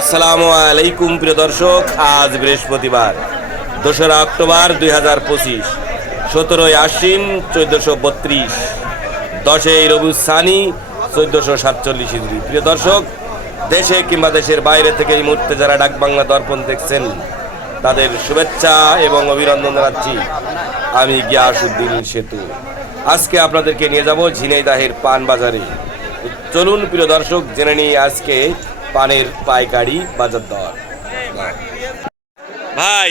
আসসালামু আলাইকুম, প্রিয় দর্শক। আজ বৃহস্পতিবার, দোসরা অক্টোবর দুই হাজার পঁচিশ, সতেরোই আশ্বিন চোদ্দশো বত্রিশ, দশই রবি সানি চোদ্দশো সাতচল্লিশ ইংরি প্রিয় দর্শক, দেশে কিংবা দেশের বাইরে থেকে এই মুহূর্তে যারা ডাক বাংলা দর্পণ দেখছেন, তাদের শুভেচ্ছা এবং অভিনন্দন জানাচ্ছি আমি গিয়াসুদ্দিন সেতু। আজকে আপনাদেরকে নিয়ে যাব ঝিনাইদাহের পান বাজারে চলুন, প্রিয় দর্শক, জেনে নিই আজকে পানের পাইকারি বাজার দর। ভাই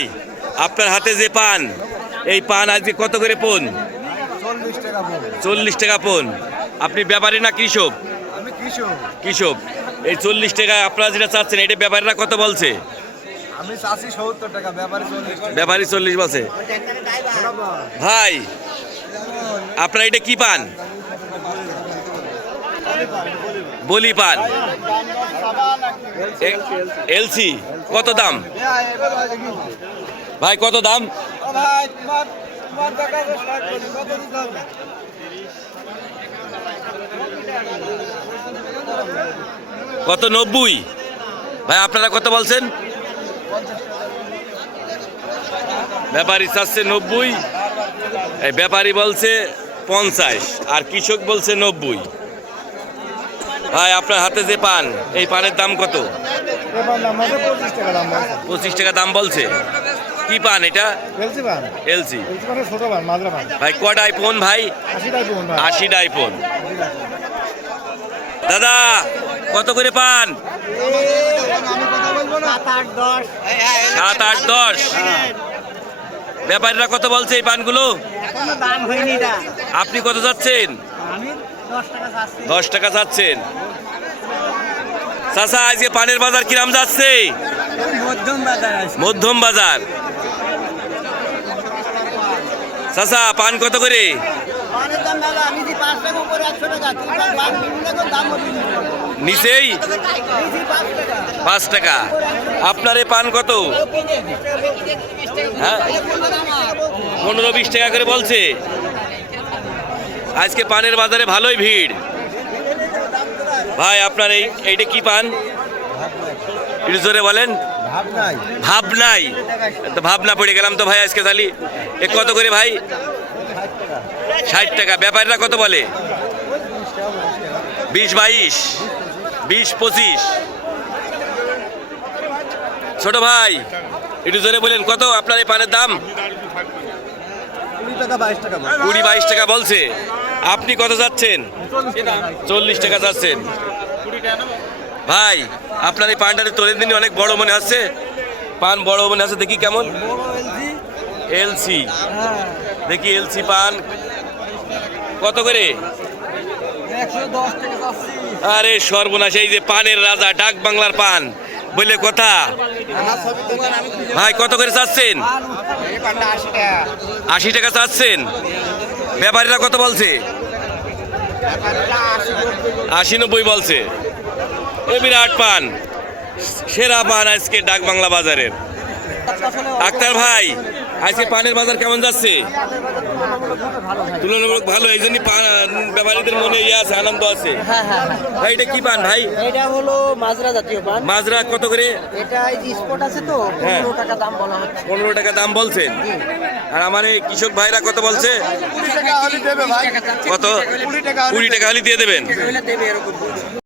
আপনার হাতে যে পান এই পান আজকে কত করে পন? চল্লিশ টাকা পন। আপনি ব্যাপারী না কৃষক? কৃষক। কৃষক। এই চল্লিশ টাকা আপনারা যেটা চাচ্ছেন এটা ব্যাপারীরা কত বলছে? ব্যাপারী চল্লিশ বলছে। ভাই আপনারা এটা কি পান? বলি পান এলসি, কত দাম? ভাই, কত দাম? কত, নব্বই? ভাই, আপনারা কত বলছেন? ব্যাপারী চাচ্ছে নব্বই। ব্যাপারী বলছে পঞ্চাশ, আর কৃষক বলছে নব্বই। ভাই আপনার হাতে যে পান এই পানের দাম কত? পঁচিশ টাকা দাম বলছে। কি পান এটা? পান এলসি। ছোট পান মাজরা পান ভাই কটা আইফোন ভাই? আশি আশিটা আইফোন দাদা কত করে পান? সাত আট দশ। ব্যাপারীরা কত বলছে এই পানগুলো? আপনি কত যাচ্ছেন? দশ টাকা চাচ্ছি দশ টাকা যাচ্ছেন। চাচা আজকে পানের বাজার কিরাম যাচ্ছে? মধ্যম বাজার চাচা পান কত করে? নিচেই? পাঁচ টাকা। আপনার এই পান কত? হ্যাঁ? পনেরো বিশ টাকা করে বলছে। আজকে পানের বাজারে ভালোই ভিড়। ভাই আপনার এই এইটা কি পান? একটু জোরে বলেন। ভাব নাই তো ভাবনা পড়ে গেলাম তো ভাই আজকে তাহলে। এ কত করে ভাই? ষাট টাকা। ব্যাপারীরা কত বলে? বিশ বাইশ। বিশ পঁচিশ। ছোট ভাই একটু জোরে বলেন কত আপনার এই পানের দাম? কুড়ি বাইশ টাকা বলছে। আপনি কত যাচ্ছেন? চল্লিশ টাকা যাচ্ছেন। ভাই, আপনার এই পানটা তোলের দিনে অনেক বড় মনে আছে? পান বড় মনে আছে, দেখি কেমন। এলসি। দেখি এলসি পান। কত করে? আরে সর্বনাশ, এই যে পানের রাজা, ডাক বাংলার পান। বলে কথা? ভাই, কত করে চাচ্ছেন আশি টাকা চাচ্ছেন ব্যাপারীরা কত বলছে? আশি নব্বই বলছে। এ বিরাট পান, সেরা পান আজকে ডাক বাংলা বাজারের। আক্তার ভাই আজকে পানের বাজার কেমন যাচ্ছে? তুলনামূলক ভালো এই জন্য ব্যাপারীদের মনে ইয়ে আছে আনন্দ আছে। হ্যাঁ হ্যাঁ হ্যাঁ। ভাই এটা কি পান ভাই? এটা হলো মাজরা জাতীয় পান। মাজরা কত করে? এটা এই স্পট আছে তো। পনেরো টাকা দাম বলা হচ্ছে। পনেরো টাকা দাম বলছেন? আর আমার এই কৃষক ভাইরা কত বলছে? কুড়ি টাকা হলে দেবে ভাই। কত? কুড়ি টাকা হলে দিয়ে দেবেন।